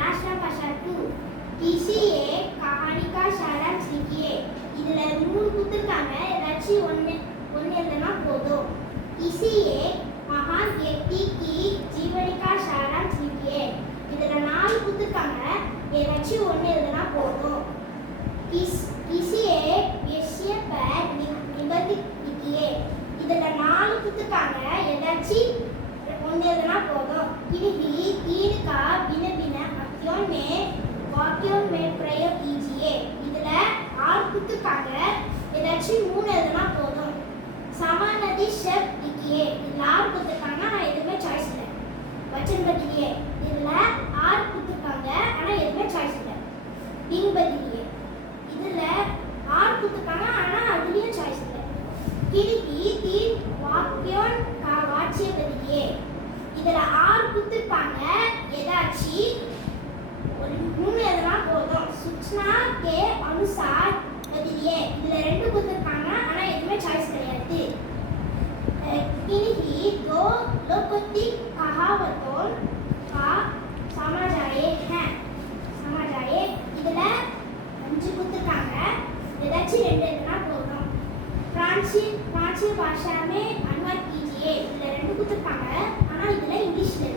राष्ट्र भाषा 2 किसी एक कहानी का सारांश लिखिए இதுல மூணு கொடுத்திருக்காங்க ஏதாச்சும் ஒன்னு எழுதுனா போதும் किसी एक महान व्यक्ति की जीवनी का सारांश लिखिए இதுல நாலு கொடுத்திருக்காங்க ஏதாச்சும் ஒன்னு எழுதுனா போதும் किसी एक विषय पर निबंध लिखिए இதுல நாலு கொடுத்திருக்காங்க ஏதாச்சும் ஒன்னு எழுதுனா போதும் किन्हीं तीन का भिन्न भिन्न वाक्यों में प्रयोग कीजिए இதுல ஆறு கொடுத்திருக்காங்க ஏதாச்சும் மூணு எழுதுனா போதும் समानार्थी शब्द लिखिए இதுல ஆறு கொடுத்திருக்காங்க ஆனா எதுவுமே சாய்ஸ் இல்ல वचन बदलिए இதுல ஆறு கொடுத்திருக்காங்க ஆனா எதுவுமே சாய்ஸ் இல்ல लिंग बदलिए இதுல ஆறு கொடுத்திருக்காங்க ஆனா அதுலயும் சாய்ஸ் இல்ல किन्हीं तीन वाक्यों का वाच्य बदलिए இதுல ஆறு கொடுத்திருக்காங்க ஏதாச்சும் ஒரு மூணு எழுதுனா போதும் सूचना के अनुसार बदलिए இதுல ரெண்டு கொடுத்திருக்காங்க ஆனா எதுவுமே சாய்ஸ் கிடையாது किन्हीं दो लोकोक्तिक कहावतों का समझाए இதுல அஞ்சு கொடுத்திருக்காங்க ஏதாச்சும் ரெண்டு எழுதுனா போதும் फ्रांसीसी भाषा में अनुवाद कीजिए இதுல ரெண்டு கொடுத்திருக்காங்க ஆனா இதுல இங்கிலீஷ்ல